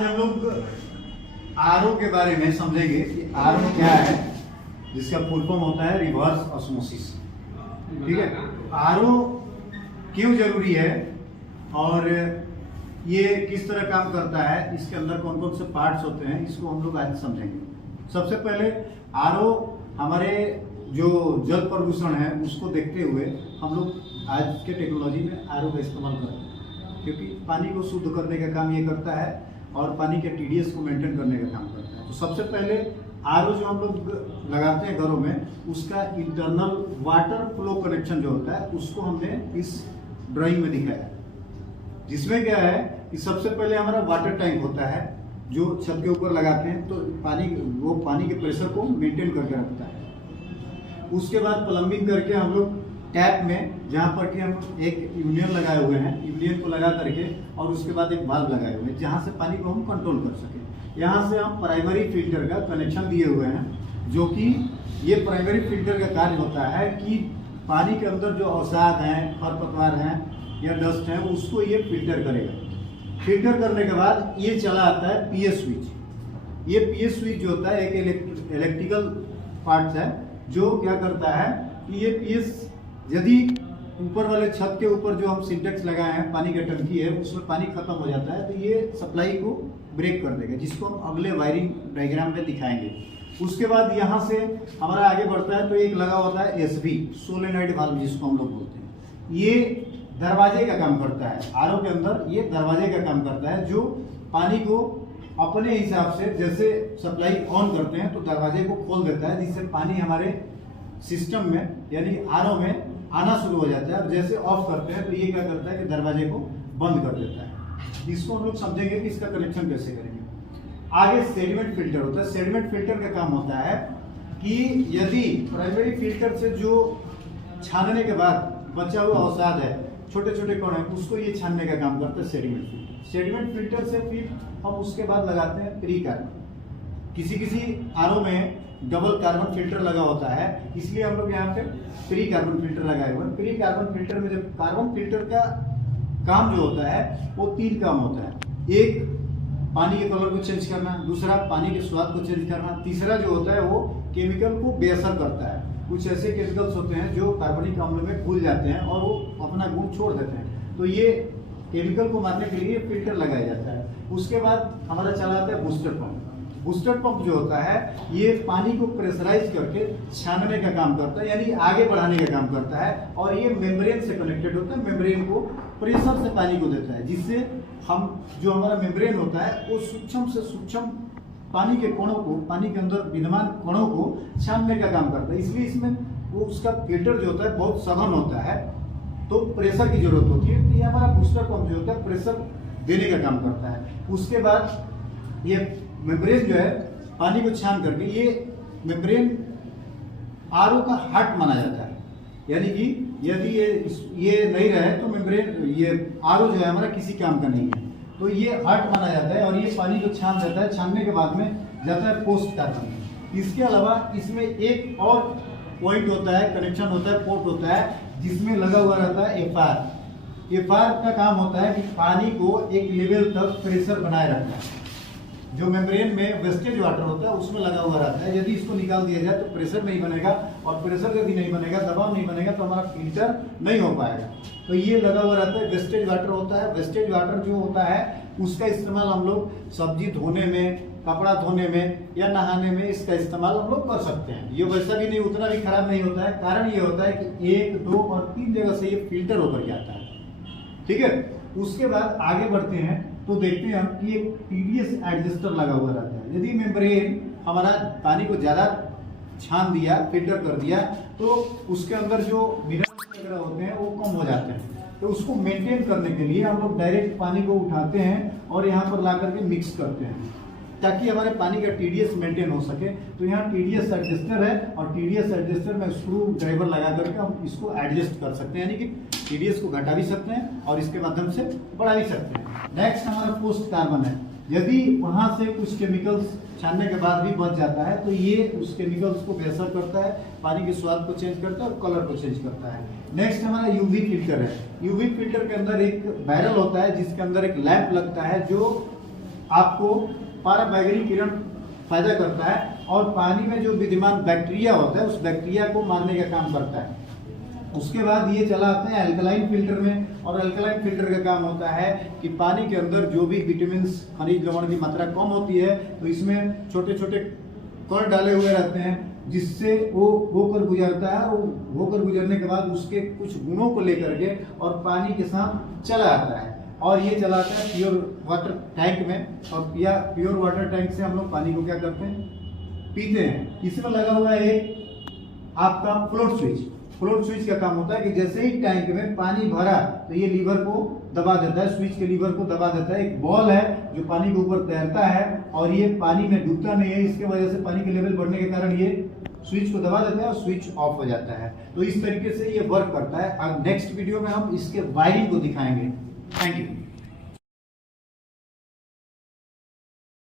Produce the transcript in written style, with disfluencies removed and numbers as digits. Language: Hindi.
आज हम लोग आरओ के बारे में समझेंगे कि आरओ क्या है, जिसका फुल फॉर्म होता है रिवर्स ऑस्मोसिस। ठीक है, आरओ क्यों जरूरी है और ये किस तरह काम करता है, इसके अंदर कौन कौन से पार्ट्स होते हैं, इसको हम लोग आज समझेंगे। सबसे पहले आरओ हमारे जो जल प्रदूषण है उसको देखते हुए हम लोग आज के टेक्नोलॉजी में आरओ का इस्तेमाल करते हैं, क्योंकि पानी को शुद्ध करने का काम ये करता है और पानी के टीडीएस को मेंटेन करने का काम करता है। तो सबसे पहले आरओ जो हम लोग लगाते हैं घरों में, उसका इंटरनल वाटर फ्लो कनेक्शन जो होता है उसको हमने इस ड्राइंग में दिखाया है, जिसमें क्या है कि सबसे पहले हमारा वाटर टैंक होता है जो छत के ऊपर लगाते हैं, तो पानी के प्रेशर को मेंटेन करके रखता है। उसके बाद प्लम्बिंग करके हम लोग टैप में, जहाँ पर कि हम एक यूनियन लगाए हुए हैं, यूनियन को लगा करके और उसके बाद एक वाल्व लगाए हुए हैं जहाँ से पानी को हम कंट्रोल कर सकें। यहाँ से हम प्राइमरी फिल्टर का कनेक्शन दिए हुए हैं, जो कि ये प्राइमरी फिल्टर का कार्य होता है कि पानी के अंदर जो अवसाद हैं, खरपतवार हैं या डस्ट है, उसको ये फिल्टर करेगा। फिल्टर करने के बाद ये चला आता है पीएस स्विच। ये पीएस स्विच जो होता है एक इलेक्ट्रिकल पार्ट है जो क्या करता है कि ये पीएस, यदि ऊपर वाले छत के ऊपर जो हम सिंटेक्स लगाए हैं, पानी का टंकी है, उसमें पानी खत्म हो जाता है, तो ये सप्लाई को ब्रेक कर देगा, जिसको हम अगले वायरिंग डायग्राम में दिखाएंगे। उसके बाद यहाँ से हमारा आगे बढ़ता है तो एक लगा होता है एसवी, सोलेनॉइड वाल्व जिसको हम लोग बोलते हैं। ये दरवाजे का काम करता है, आरओ के अंदर ये दरवाजे का काम करता है, जो पानी को अपने हिसाब से जैसे सप्लाई ऑन करते हैं तो दरवाजे को खोल देता है, जिससे पानी हमारे सिस्टम में यानी आरओ में आना शुरू हो जाता है। और जैसे ऑफ करते हैं तो ये क्या करता है कि दरवाजे को बंद कर देता है। इसको हम लोग समझेंगे कि इसका कनेक्शन कैसे करेंगे। आगे सेडिमेंट फिल्टर होता है। सेडिमेंट फिल्टर का काम होता है कि यदि प्राइमरी फिल्टर से जो छानने के बाद बचा हुआ अवसाद है, छोटे छोटे कण है, उसको ये छानने का काम करता है सेडिमेंट फिल्टर। सेडिमेंट फिल्टर से फिर हम उसके बाद लगाते हैं प्री कार्बन। किसी किसी आरओ में डबल कार्बन फिल्टर लगा होता है, इसलिए हम लोग यहाँ पे प्री कार्बन फिल्टर लगाए हुए हैं। प्री कार्बन फिल्टर में जब कार्बन फिल्टर का काम जो होता है वो 3 काम होता है। एक, पानी के कलर को चेंज करना, दूसरा पानी के स्वाद को चेंज करना, तीसरा जो होता है वो केमिकल को बेअसर करता है। कुछ ऐसे केमिकल्स होते हैं जो कार्बनिक अम्ल में घुल जाते हैं और वो अपना गुण छोड़ देते हैं, तो ये केमिकल को मारने के लिए फिल्टर लगाया जाता है। उसके बाद हमारा चला आता है बूस्टर पंप। बूस्टर पंप जो होता है ये पानी को प्रेशराइज करके छानने का काम करता है, यानी आगे बढ़ाने का काम करता है, और ये मेम्ब्रेन से कनेक्टेड होता है। मेम्ब्रेन को प्रेशर से पानी को देता है, जिससे हम जो हमारा मेम्ब्रेन होता है वो सूक्ष्म से सूक्ष्म पानी के कणों को, पानी के अंदर विद्यमान कणों को छानने का काम करता है। इसलिए इसमें वो उसका फिल्टर जो होता है बहुत सघन होता है, तो प्रेशर की जरूरत होती है। तो ये हमारा बूस्टर पंप जो होता है प्रेशर देने का काम करता है। उसके बाद ये मेम्ब्रेन जो है पानी को छान करके, ये मेम्ब्रेन आरओ का हार्ट माना जाता है, यानी कि यदि ये नहीं रहे तो मेम्ब्रेन, ये आरओ जो है हमारा किसी काम का नहीं है, तो ये हार्ट माना जाता है। और ये पानी को छान देता है, छानने के बाद में जाता है पोस्ट कार्बन। इसके अलावा इसमें एक और पॉइंट होता है, कनेक्शन होता है, पोर्ट होता है, जिसमें लगा हुआ रहता है एफआर। एफआर का काम होता है कि पानी को एक लेवल तक प्रेशर बनाए रखना है। जो मेम्ब्रेन में वेस्टेज वाटर होता है उसमें लगा हुआ रहता है, यदि इसको निकाल दिया जाए तो प्रेशर नहीं बनेगा, और प्रेशर यदि नहीं बनेगा, दबाव नहीं बनेगा, तो हमारा फिल्टर नहीं हो पाएगा। तो ये लगा हुआ रहता है, वेस्टेज वाटर होता है। वेस्टेज वाटर जो होता है उसका इस्तेमाल हम लोग सब्जी धोने में, कपड़ा धोने में या नहाने में इसका इस्तेमाल हम लोग कर सकते हैं। ये वैसा भी नहीं, उतना भी खराब नहीं होता है। कारण ये होता है कि 1, 2 और 3 जगह से ये फिल्टर होकर के आता है। ठीक है, उसके बाद आगे बढ़ते हैं तो देखते हैं हम कि एक टीडीएस एडजस्टर लगा हुआ रहता है। यदि मेम्ब्रेन हमारा पानी को ज़्यादा छान दिया, फिल्टर कर दिया, तो उसके अंदर जो मिनरल्स वगैरह होते हैं वो कम हो जाते हैं। तो उसको मेंटेन करने के लिए हम लोग डायरेक्ट पानी को उठाते हैं और यहाँ पर ला करके मिक्स करते हैं, ताकि हमारे पानी का टीडीएस मेंटेन हो सके। तो यहाँ टीडीएस एडजस्टर है, और टीडीएस एडजस्टर में स्क्रू ड्राइवर लगा करके हम इसको एडजस्ट कर सकते हैं, यानी कि टीडीएस को घटा भी सकते हैं और इसके माध्यम से बढ़ा भी सकते हैं। नेक्स्ट हमारा पोस्ट कार्बन है। यदि वहाँ से कुछ केमिकल्स छानने के बाद भी बच जाता है तो ये उस केमिकल्स को बेअसर करता है, पानी के स्वाद को चेंज करता है और कलर को चेंज करता है। नेक्स्ट हमारा यूवी फिल्टर है। यूवी फिल्टर के अंदर एक बैरल होता है जिसके अंदर एक लैंप लगता है जो आपको पराबैंगनी किरण पैदा करता है और पानी में जो विद्यमान बैक्टीरिया होता है उस बैक्टीरिया को मारने का काम करता है। उसके बाद ये चला आते हैं अल्कलाइन फिल्टर में, और अल्कलाइन फिल्टर का काम होता है कि पानी के अंदर जो भी विटामिन खनिज लवण की मात्रा कम होती है तो इसमें छोटे छोटे कण डाले हुए रहते हैं, जिससे वो होकर गुजरता है और होकर गुजरने के बाद उसके कुछ गुणों को लेकर के और पानी के साथ चला आता है, और ये चला आता है प्योर वाटर टैंक में, और या प्योर वाटर टैंक से हम लोग पानी को क्या करते हैं, पीते हैं। इसमें लगा हुआ है एक आपका फ्लोट स्विच। फ्लोट स्विच का काम होता है कि जैसे ही टैंक में पानी भरा तो ये लीवर को दबा देता है, स्विच के लीवर को दबा देता है। एक बॉल है जो पानी के ऊपर तैरता है और ये पानी में डूबता नहीं है, इसके वजह से पानी के लेवल बढ़ने के कारण ये स्विच को दबा देता है और स्विच ऑफ हो जाता है। तो इस तरीके से ये वर्क करता है। अब नेक्स्ट वीडियो में हम इसके वायरिंग को दिखाएंगे। Thank you.